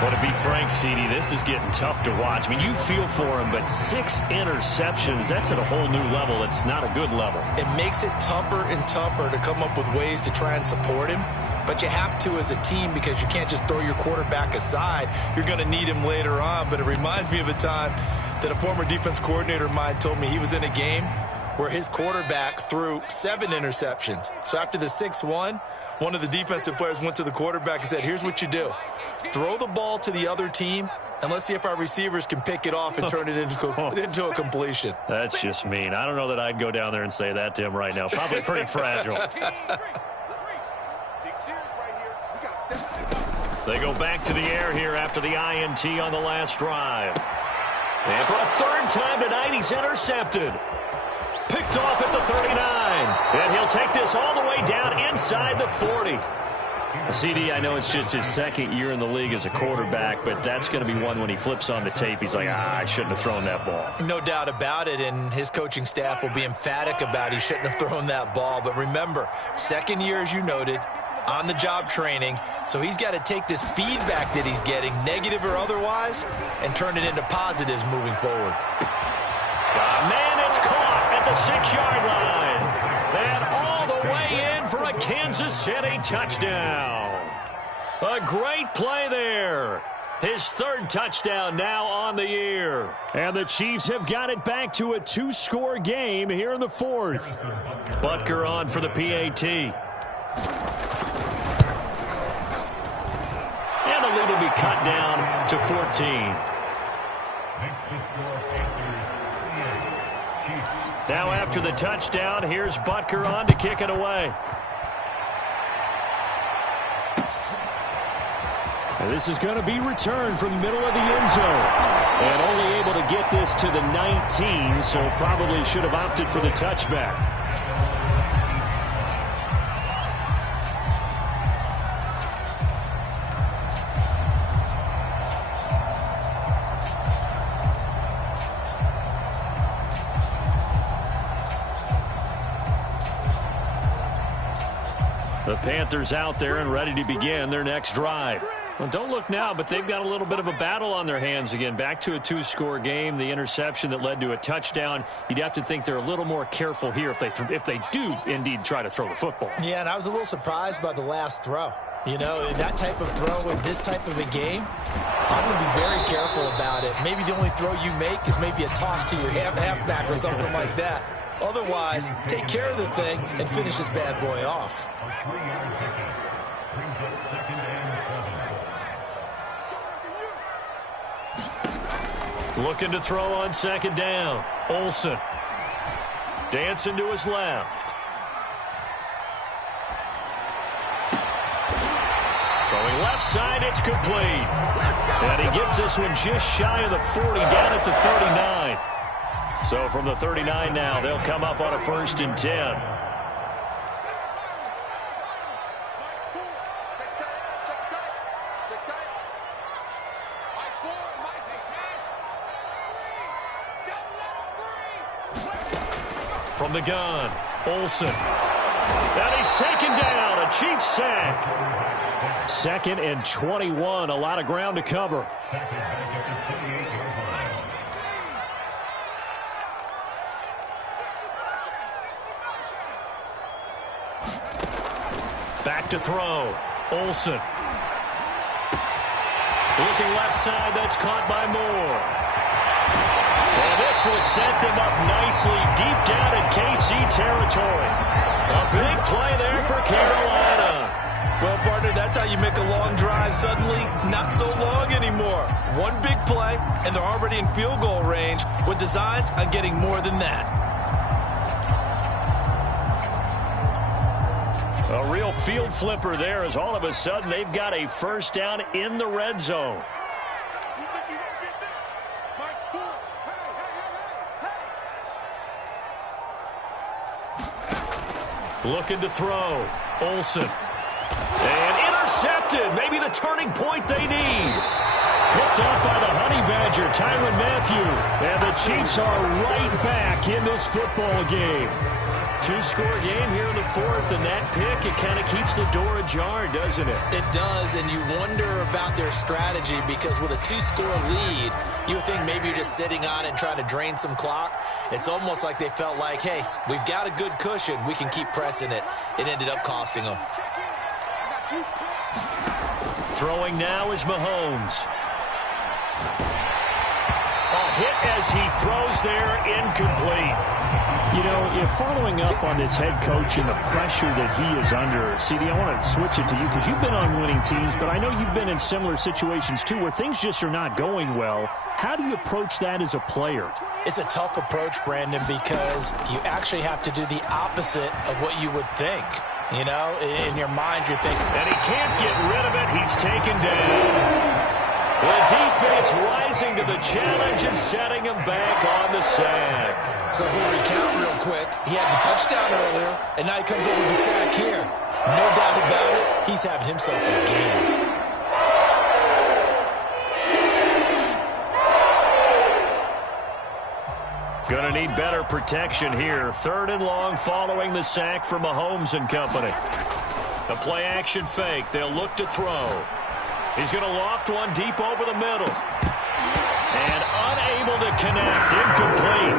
Well, to be frank, CD, this is getting tough to watch. I mean, you feel for him, but 6 interceptions, that's at a whole new level. It's not a good level. It makes it tougher and tougher to come up with ways to try and support him. But you have to as a team because you can't just throw your quarterback aside. You're going to need him later on. But it reminds me of a time that a former defense coordinator of mine told me he was in a game where his quarterback threw 7 interceptions. So after the 6-1, one of the defensive players went to the quarterback and said, here's what you do. Throw the ball to the other team, and let's see if our receivers can pick it off and turn it into a completion. That's just mean. I don't know that I'd go down there and say that to him right now. Probably pretty fragile. They go back to the air here after the INT on the last drive. And for a third time tonight, he's intercepted. Picked off at the 39. And he'll take this all the way down inside the 40. CD, I know it's just his second year in the league as a quarterback, but that's going to be one when he flips on the tape. He's like, I shouldn't have thrown that ball. No doubt about it, and his coaching staff will be emphatic about he shouldn't have thrown that ball. But remember, second year, as you noted, on-the-job training, so he's got to take this feedback that he's getting, negative or otherwise, and turn it into positives moving forward. Man, it's caught at the 6-yard line. And all the way in for a Kansas City touchdown. A great play there. His third touchdown now on the year. And the Chiefs have got it back to a 2-score game here in the fourth. Butker on for the PAT. And the lead will be cut down to 14. Now after the touchdown, here's Butker on to kick it away. And this is going to be returned from the middle of the end zone. And only able to get this to the 19, so probably should have opted for the touchback. The Panthers out there and ready to begin their next drive. Well, don't look now, but they've got a little bit of a battle on their hands again. Back to a 2-score game. The interception that led to a touchdown. You'd have to think they're a little more careful here if they do indeed try to throw the football. Yeah, and I was a little surprised by the last throw. You know, that type of throw in this type of a game, I'm going to be very careful about it. Maybe the only throw you make is maybe a toss to your halfback or something like that. Otherwise, take care of the thing and finish this bad boy off. Looking to throw on second down. Olsen. Dancing to his left. Throwing left side, it's complete. And he gets this one just shy of the 40, down at the 39. So from the 39 now, they'll come up on a 1st and 10. From the gun, Olsen. And he's taken down, a Chiefs sack. 2nd and 21, a lot of ground to cover. Back to throw, Olsen. Looking left side, that's caught by Moore. And this will set them up nicely deep down in KC territory. A big play there for Carolina. Well, partner, that's how you make a long drive suddenly not so long anymore. One big play, and they're already in field goal range with designs on getting more than that. A real field flipper there as all of a sudden they've got a 1st down in the red zone. Looking to throw. Olsen. And intercepted. Maybe the turning point they need. Picked up by the Honey Badger, Tyrann Mathieu. And the Chiefs are right back in this football game. 2-score game here in the 4th, and that pick, it kind of keeps the door ajar, doesn't it? It does, and you wonder about their strategy because with a 2-score lead, you would think maybe you're just sitting on it and trying to drain some clock. It's almost like they felt like, hey, we've got a good cushion. We can keep pressing it. It ended up costing them. Throwing now is Mahomes. hit as he throws there, incomplete. You know, if following up on this head coach and the pressure that he is under, CD, I want to switch it to you because you've been on winning teams, but I know you've been in similar situations too where things just are not going well. How do you approach that as a player? It's a tough approach, Brandon, because you actually have to do the opposite of what you would think. You know, in your mind, you're thinking. And he can't get rid of it. He's taken down. The defense rising to the challenge and setting him back on the sack. So we'll recount real quick. He had the touchdown earlier, and now he comes over the sack here. No doubt about it, he's having himself a game. Gonna need better protection here. 3rd and long following the sack from Mahomes and company. The play action fake. They'll look to throw. He's going to loft one deep over the middle. And unable to connect. Incomplete.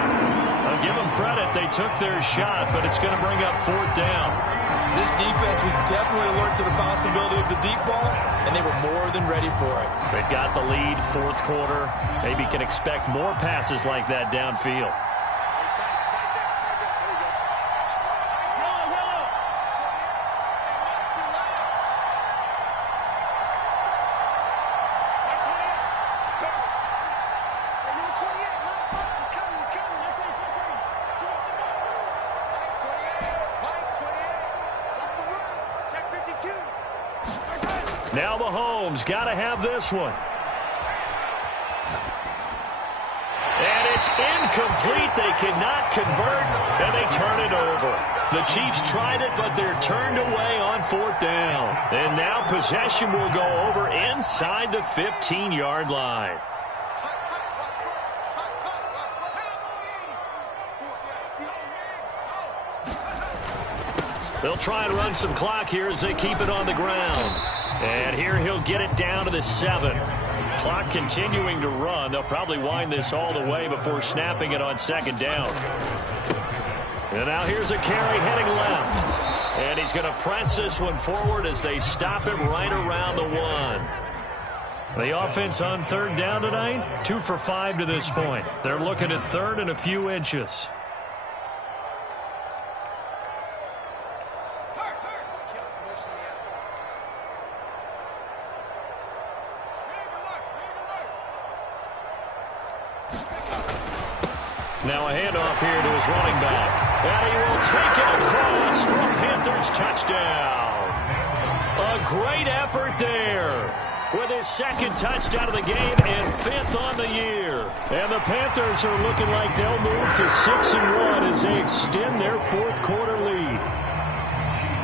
I'll give them credit. They took their shot, but it's going to bring up 4th down. This defense was definitely alert to the possibility of the deep ball, and they were more than ready for it. They've got the lead, 4th quarter. Maybe can expect more passes like that downfield. Now Mahomes got to have this one. And it's incomplete. They cannot convert, and they turn it over. The Chiefs tried it, but they're turned away on 4th down. And now possession will go over inside the 15-yard line. They'll try and run some clock here as they keep it on the ground. And here he'll get it down to the 7. Clock continuing to run. They'll probably wind this all the way before snapping it on 2nd down. And now here's a carry heading left. And he's going to press this one forward as they stop it right around the 1. The offense on 3rd down tonight, 2 for 5 to this point. They're looking at 3rd and a few inches. Now a handoff here to his running back. And he will take it across for a Panthers touchdown. A great effort there with his 2nd touchdown of the game and 5th on the year. And the Panthers are looking like they'll move to 6-1 as they extend their 4th quarter lead.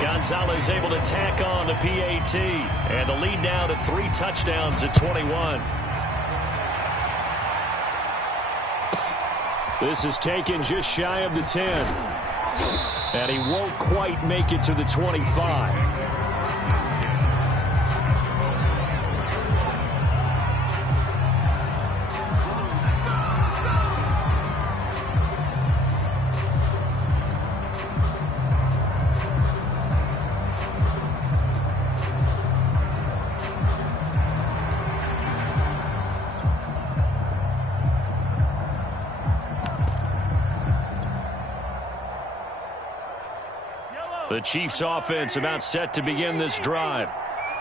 Gonzalez able to tack on the PAT. And the lead now to 3 touchdowns at 21. This is taken just shy of the 10. And he won't quite make it to the 25. The Chiefs offense about set to begin this drive.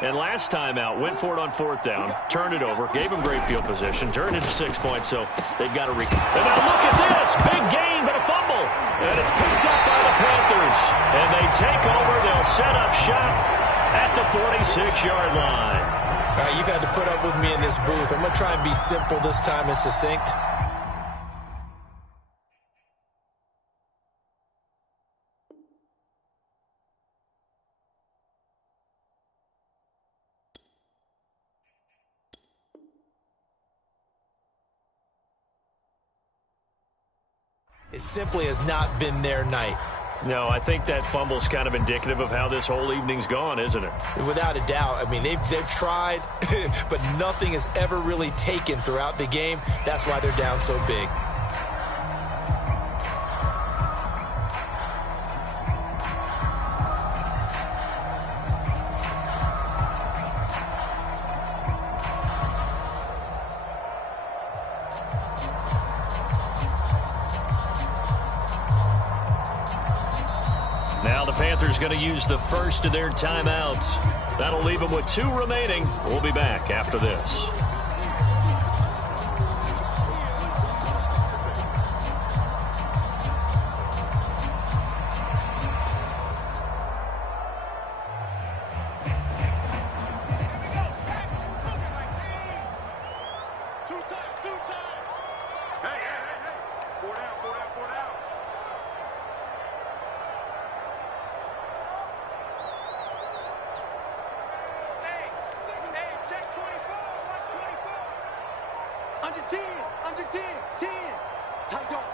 And last time out, went for it on 4th down, turned it over, gave them great field position, turned it to 6 points, so they've got to And now look at this, big gain, but a fumble. And it's picked up by the Panthers. And they take over, they'll set up shop at the 46-yard line. All right, you've had to put up with me in this booth. I'm going to try and be simple this time and succinct. It simply has not been their night. No, I think that fumble's kind of indicative of how this whole evening's gone, isn't it? Without a doubt. I mean, they've tried, but nothing has ever really taken throughout the game. That's why they're down so big. Panthers going to use the first of their timeouts. That'll leave them with 2 remaining. We'll be back after this. Under 10, 10. Tight dog.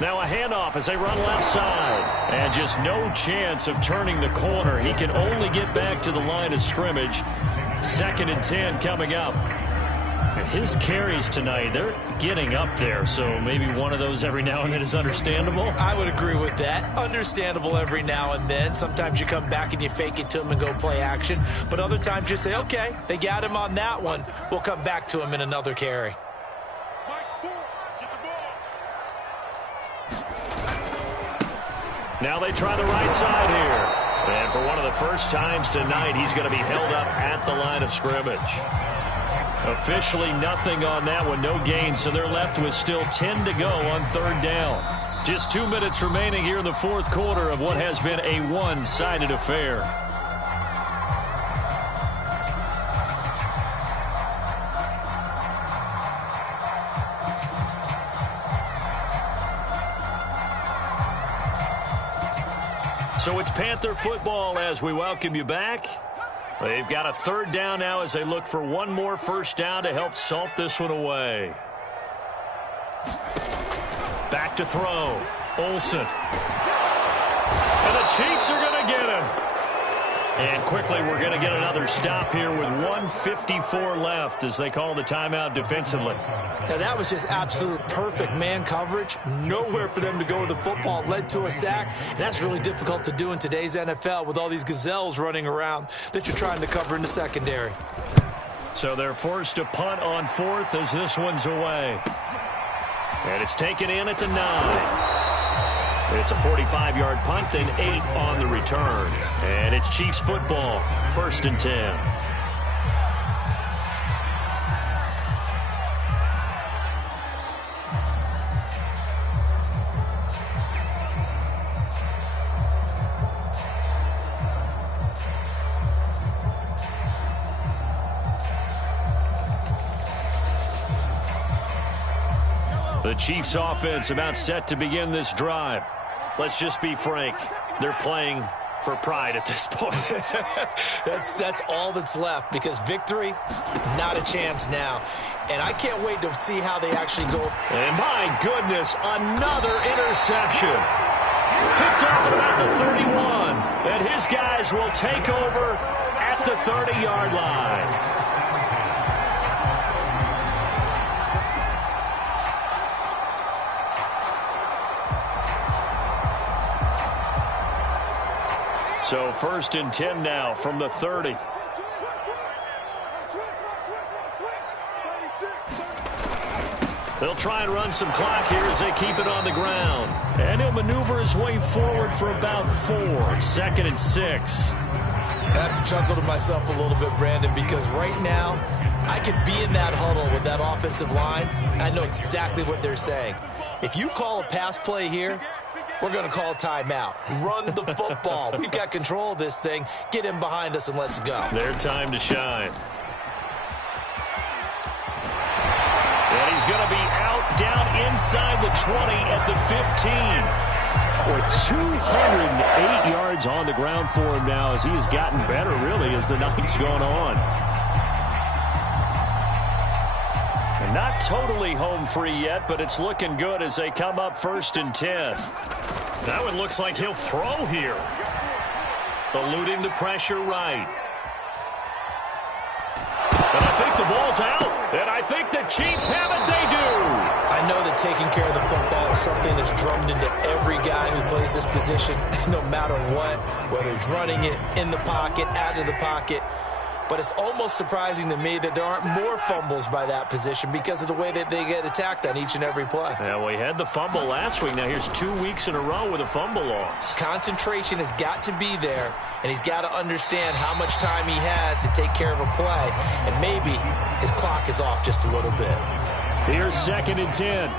Now a handoff as they run left side. And just no chance of turning the corner. He can only get back to the line of scrimmage. 2nd and 10 coming up. His carries tonight, they're getting up there, so maybe one of those every now and then is understandable. I would agree with that. Understandable every now and then. Sometimes you come back and you fake it to him and go play action. But other times you say, okay, they got him on that one. We'll come back to him in another carry. Now they try the right side here. And for one of the first times tonight, he's going to be held up at the line of scrimmage. Officially nothing on that one, no gain, so they're left with still 10 to go on 3rd down. Just 2 minutes remaining here in the 4th quarter of what has been a one-sided affair. So it's Panther football as we welcome you back. They've got a 3rd down now as they look for one more first down to help salt this one away. Back to throw. Olsen. And the Chiefs are going to get him. And quickly we're going to get another stop here with 1:54 left as they call the timeout defensively. Now that was just absolute perfect man coverage. Nowhere for them to go with the football. Led to a sack. And that's really difficult to do in today's NFL with all these gazelles running around that you're trying to cover in the secondary. So they're forced to punt on 4th as this one's away. And it's taken in at the 9. It's a 45-yard punt, then 8 on the return. And it's Chiefs football, 1st and 10. The Chiefs offense about set to begin this drive. Let's just be frank. They're playing for pride at this point. That's all that's left because victory, not a chance now. And I can't wait to see how they actually go. And my goodness, another interception. Picked off at about the 31. And his guys will take over at the 30-yard line. So 1st and 10 now from the 30. They'll try and run some clock here as they keep it on the ground. And he'll maneuver his way forward for about 4. 2nd and 6. I have to chuckle to myself a little bit, Brandon, because right now I could be in that huddle with that offensive line. I know exactly what they're saying. If you call a pass play here, we're going to call a timeout. Run the football. We've got control of this thing. Get him behind us and let's go. Their time to shine. And he's going to be out down inside the 20 at the 15. Or 208 yards on the ground for him now as he has gotten better, really, as the night's gone on. And not totally home free yet, but it's looking good as they come up 1st and 10. That one looks like he'll throw here. Eluding the pressure right. And I think the ball's out. And I think the Chiefs have it. They do. I know that taking care of the football is something that's drummed into every guy who plays this position, no matter what, whether he's running it, in the pocket, out of the pocket. but it's almost surprising to me that there aren't more fumbles by that position because of the way that they get attacked on each and every play. Yeah, we had the fumble last week. Now here's 2 weeks in a row with a fumble loss. Concentration has got to be there, and he's got to understand how much time he has to take care of a play, and maybe his clock is off just a little bit. Here's 2nd and 10.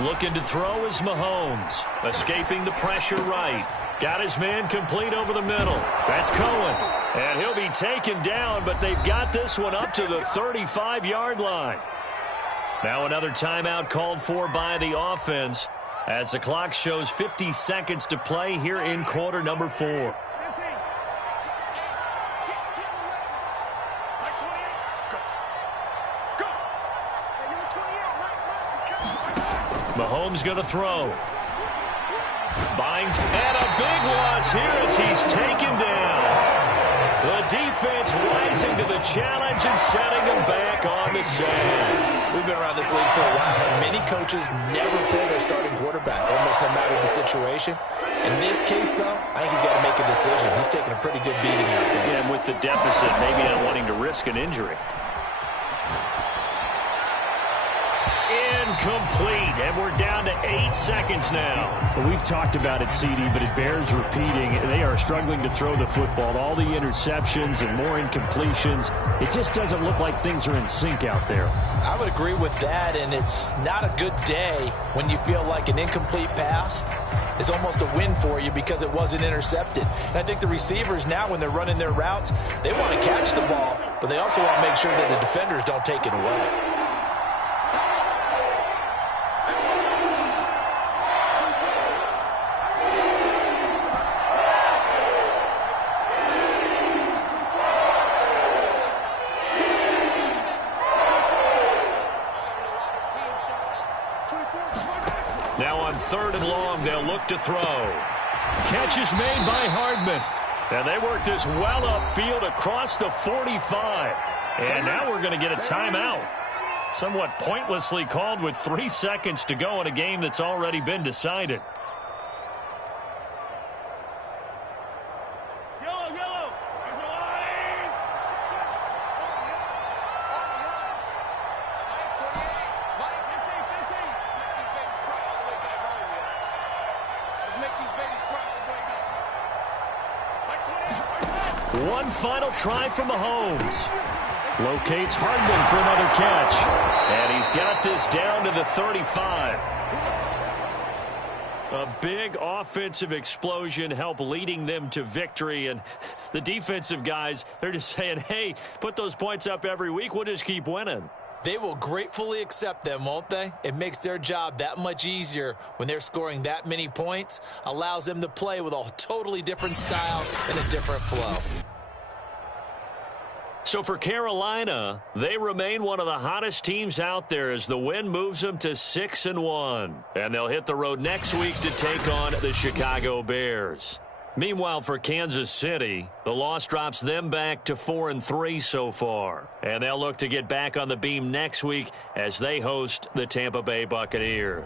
Looking to throw is Mahomes. Escaping the pressure right. Got his man complete over the middle. That's Cohen. And he'll be taken down, but they've got this one up to the 35-yard line. Now another timeout called for by the offense as the clock shows 50 seconds to play here in quarter number 4. Mahomes going to throw. And a big loss here as he's taken down. The defense rising to the challenge and setting him back on the sand. We've been around this league for a while, and many coaches never pull their starting quarterback, almost no matter the situation. In this case, though, I think he's got to make a decision. He's taking a pretty good beating out there. Yeah, and with the deficit, maybe not wanting to risk an injury. Incomplete, and we're down to 8 seconds now. Well, we've talked about it, CD, but it bears repeating. They are struggling to throw the football. All the interceptions and more incompletions. It just doesn't look like things are in sync out there. I would agree with that, and it's not a good day when you feel like an incomplete pass is almost a win for you because it wasn't intercepted. And I think the receivers now, when they're running their routes, they want to catch the ball, but they also want to make sure that the defenders don't take it away. Now on 3rd and long, they'll look to throw. Catch is made by Hardman. And they work this well upfield across the 45. And now we're going to get a timeout. Somewhat pointlessly called with 3 seconds to go in a game that's already been decided. One final try from Mahomes. Locates Hardman for another catch. And he's got this down to the 35. A big offensive explosion helped leading them to victory. And the defensive guys, they're just saying, hey, put those points up every week. We'll just keep winning. They will gratefully accept them, won't they? It makes their job that much easier when they're scoring that many points. Allows them to play with a totally different style and a different flow. So for Carolina, they remain one of the hottest teams out there as the win moves them to 6-1. And they'll hit the road next week to take on the Chicago Bears. Meanwhile, for Kansas City, the loss drops them back to 4-3 so far. And they'll look to get back on the beam next week as they host the Tampa Bay Buccaneers.